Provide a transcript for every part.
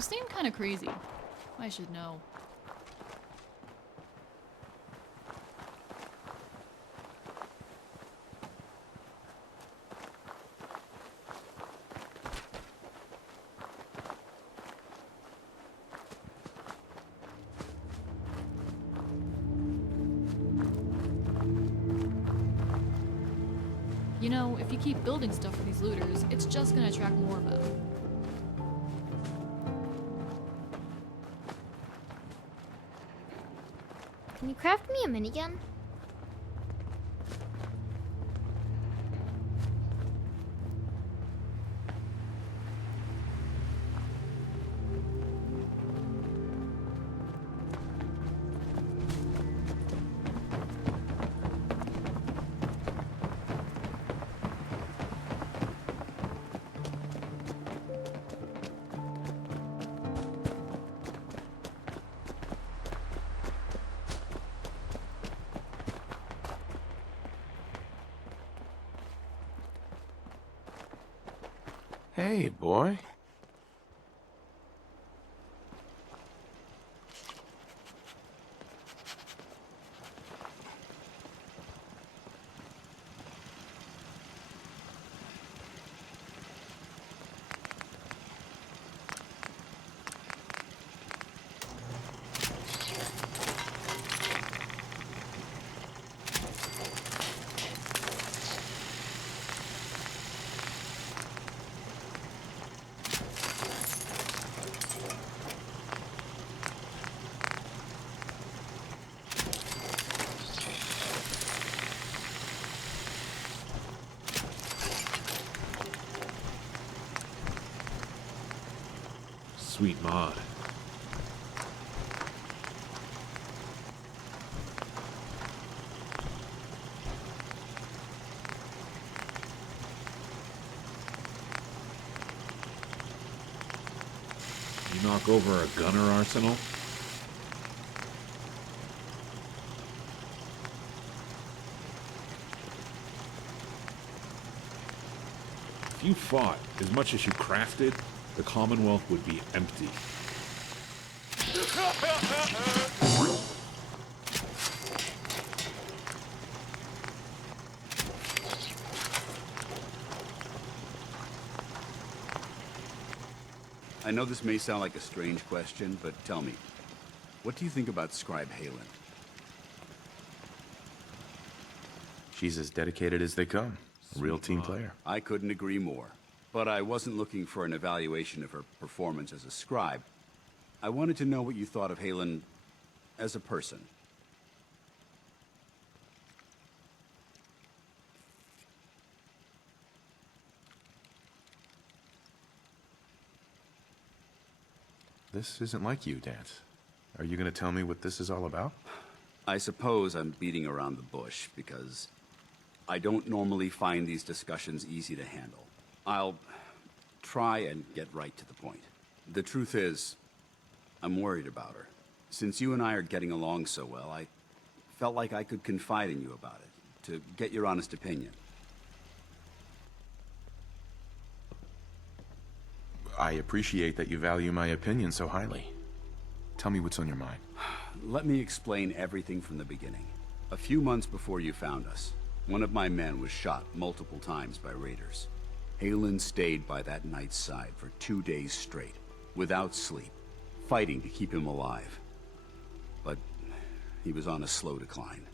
You seem kind of crazy. I should know. You know, if you keep building stuff for these looters, it's just gonna attract more of them. Can you craft me a minigun? Hey, boy. Sweet mod. You knock over a gunner arsenal? If you fought as much as you crafted, the Commonwealth would be empty. I know this may sound like a strange question, but tell me, what do you think about Scribe Halen? She's as dedicated as they come. A real team player. I couldn't agree more. But I wasn't looking for an evaluation of her performance as a scribe. I wanted to know what you thought of Halen as a person. This isn't like you, Danse. Are you gonna tell me what this is all about? I suppose I'm beating around the bush because I don't normally find these discussions easy to handle. I'll try and get right to the point. The truth is, I'm worried about her. Since you and I are getting along so well, I felt like I could confide in you about it, to get your honest opinion. I appreciate that you value my opinion so highly. Tell me what's on your mind. Let me explain everything from the beginning. A few months before you found us, one of my men was shot multiple times by raiders. Halen stayed by that knight's side for 2 days straight, without sleep, fighting to keep him alive. But he was on a slow decline.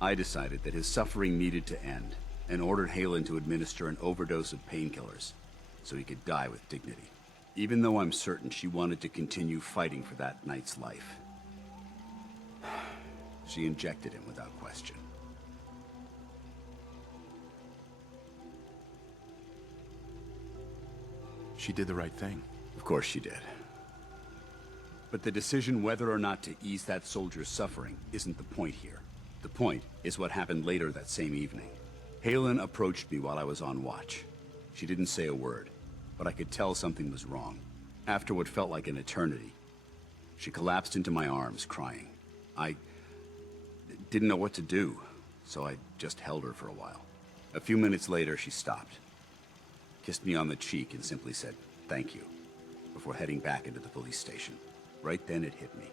I decided that his suffering needed to end, and ordered Halen to administer an overdose of painkillers, so he could die with dignity. Even though I'm certain she wanted to continue fighting for that knight's life. She injected him without question. She did the right thing. Of course she did. But the decision whether or not to ease that soldier's suffering isn't the point here. The point is what happened later that same evening. Halen approached me while I was on watch. She didn't say a word, but I could tell something was wrong. After what felt like an eternity, she collapsed into my arms, crying. I didn't know what to do, so I just held her for a while. A few minutes later, she stopped, kissed me on the cheek, and simply said, "Thank you." before heading back into the police station. Right then it hit me.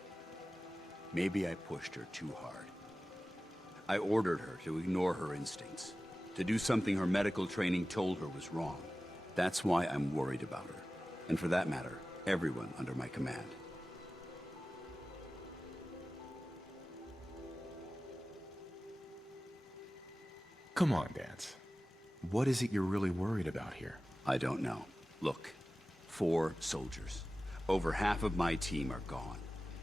Maybe I pushed her too hard. I ordered her to ignore her instincts, to do something her medical training told her was wrong. That's why I'm worried about her, and for that matter, everyone under my command. Come on, Danse. What is it you're really worried about here? I don't know. Look, 4 soldiers. Over half of my team are gone.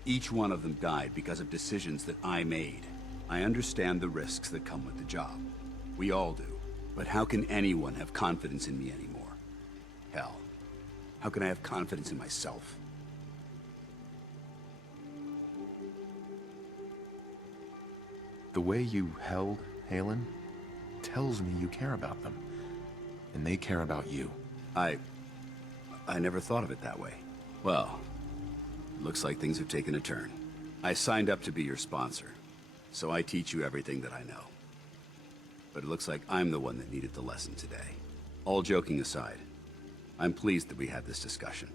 Each one of them died because of decisions that I made. I understand the risks that come with the job. We all do. But how can anyone have confidence in me anymore? Hell, how can I have confidence in myself? The way you held Halen tells me you care about them. And they care about you. I never thought of it that way. Well, looks like things have taken a turn. I signed up to be your sponsor, so I teach you everything that I know. But it looks like I'm the one that needed the lesson today. All joking aside, I'm pleased that we had this discussion.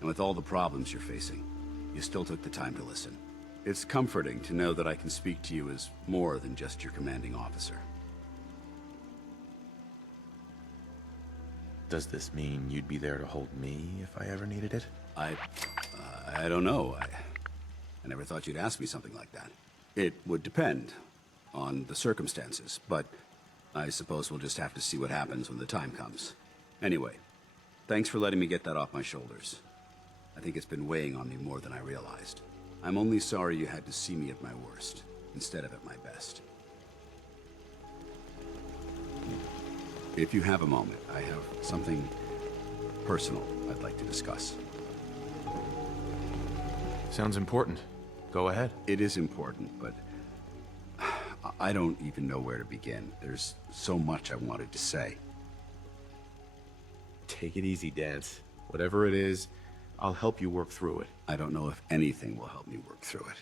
And with all the problems you're facing, you still took the time to listen. It's comforting to know that I can speak to you as more than just your commanding officer. Does this mean you'd be there to hold me if I ever needed it? I don't know. I never thought you'd ask me something like that. It would depend on the circumstances, but I suppose we'll just have to see what happens when the time comes. Anyway, thanks for letting me get that off my shoulders. I think it's been weighing on me more than I realized. I'm only sorry you had to see me at my worst, instead of at my best. If you have a moment, I have something personal I'd like to discuss. Sounds important. Go ahead. It is important, but I don't even know where to begin. There's so much I wanted to say. Take it easy, Danse. Whatever it is, I'll help you work through it. I don't know if anything will help me work through it.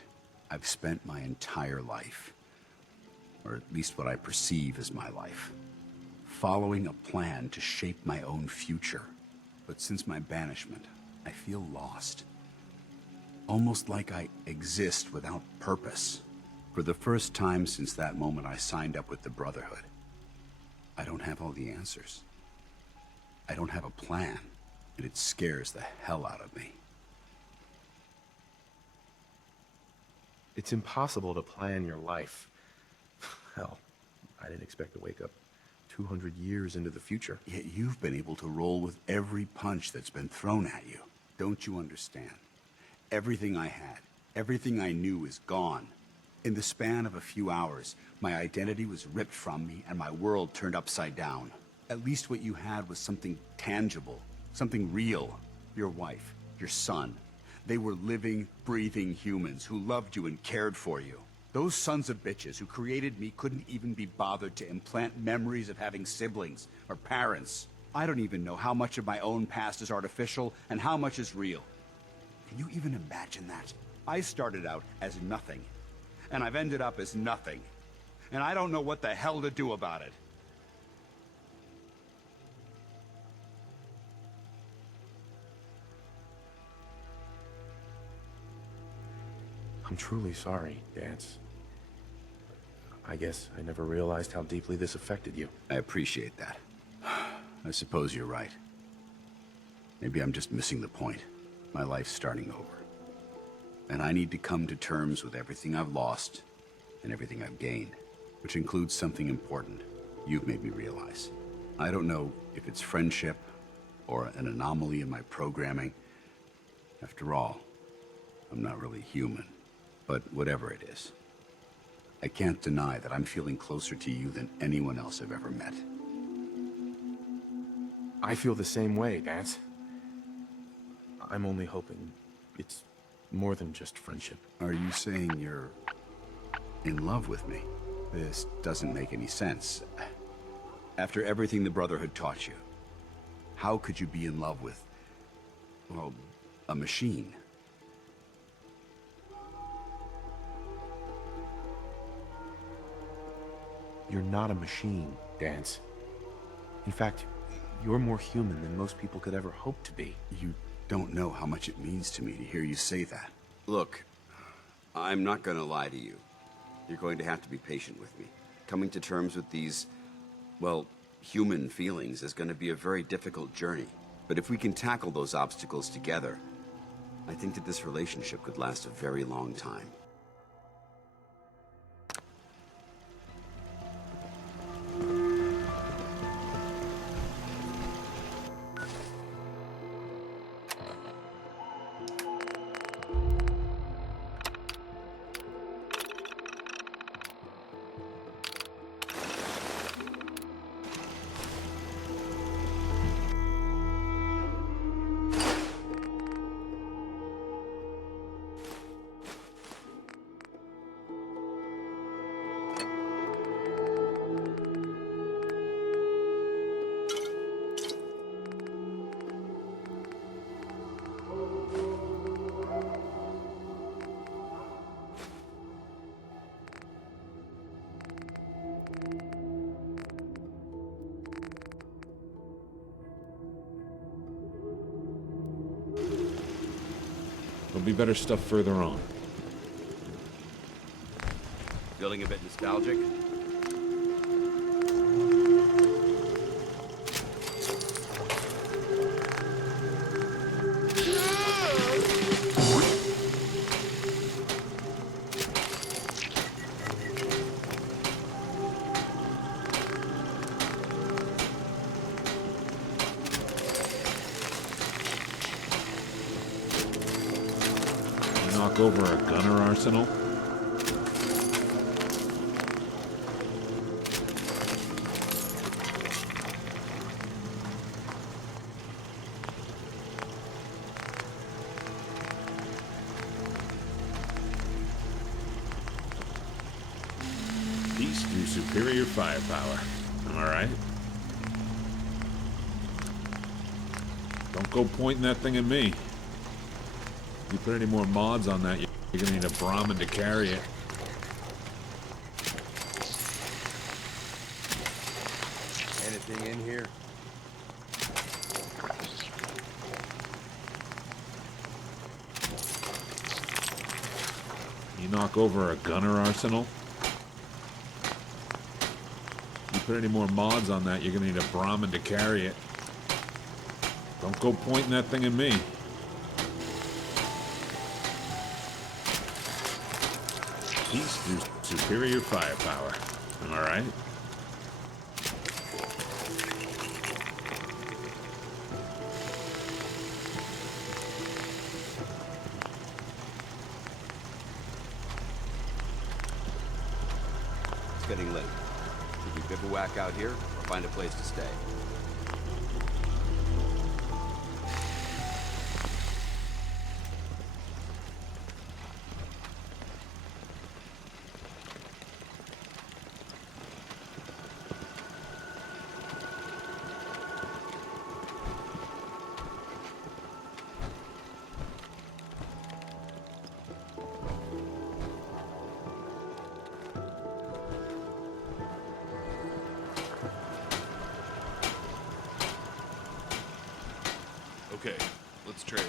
I've spent my entire life, or at least what I perceive as my life, following a plan to shape my own future. But since my banishment, I feel lost. Almost like I exist without purpose. For the first time since that moment I signed up with the Brotherhood, I don't have all the answers. I don't have a plan, and it scares the hell out of me. It's impossible to plan your life. Hell, I didn't expect to wake up 200 years into the future. Yet you've been able to roll with every punch that's been thrown at you. Don't you understand? Everything I had, everything I knew is gone. In the span of a few hours, my identity was ripped from me and my world turned upside down. At least what you had was something tangible, something real. Your wife, your son. They were living, breathing humans who loved you and cared for you. Those sons of bitches who created me couldn't even be bothered to implant memories of having siblings or parents. I don't even know how much of my own past is artificial and how much is real. Can you even imagine that? I started out as nothing, and I've ended up as nothing. And I don't know what the hell to do about it. I'm truly sorry, Danse. I guess I never realized how deeply this affected you. I appreciate that. I suppose you're right. Maybe I'm just missing the point. My life's starting over. And I need to come to terms with everything I've lost and everything I've gained, which includes something important you've made me realize. I don't know if it's friendship or an anomaly in my programming. After all, I'm not really human. But whatever it is, I can't deny that I'm feeling closer to you than anyone else I've ever met. I feel the same way, Danse. I'm only hoping it's more than just friendship. Are you saying you're in love with me? This doesn't make any sense. After everything the Brotherhood taught you, how could you be in love with, well, a machine? You're not a machine, Danse. In fact, you're more human than most people could ever hope to be. You don't know how much it means to me to hear you say that. Look, I'm not gonna lie to you. You're going to have to be patient with me. Coming to terms with these, well, human feelings is going to be a very difficult journey. But if we can tackle those obstacles together, I think that this relationship could last a very long time. There'll be better stuff further on. Feeling a bit nostalgic? Knock over a gunner arsenal? Peace through superior firepower. Am I right? Don't go pointing that thing at me. You put any more mods on that, you're gonna need a Brahmin to carry it. Anything in here? You knock over a gunner arsenal? You put any more mods on that, you're gonna need a Brahmin to carry it. Don't go pointing that thing at me. Peace through superior firepower. Am I right? It's getting late. Should we bivouac out here or find a place to stay? Okay, let's trade.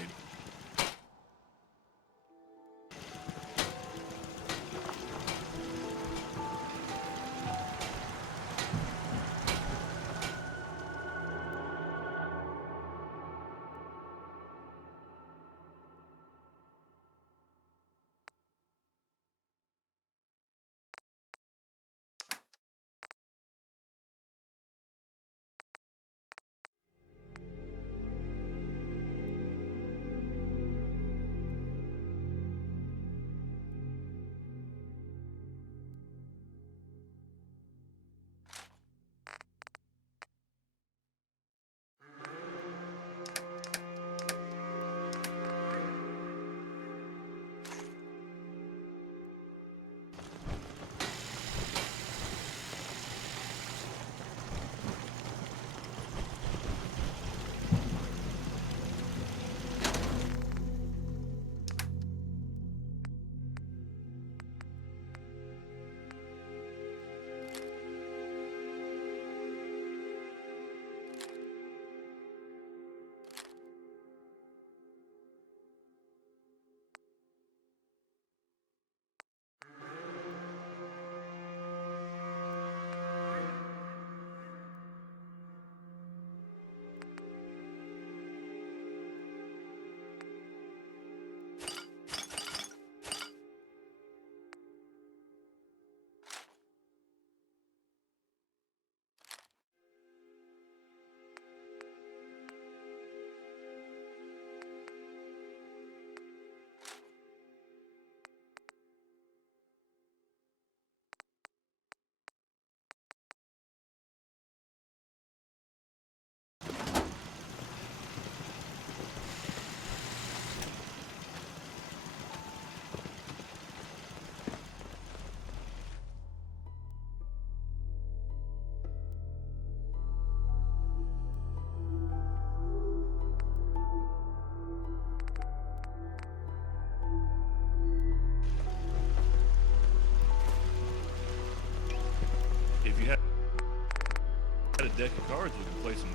deck of cards, we can play some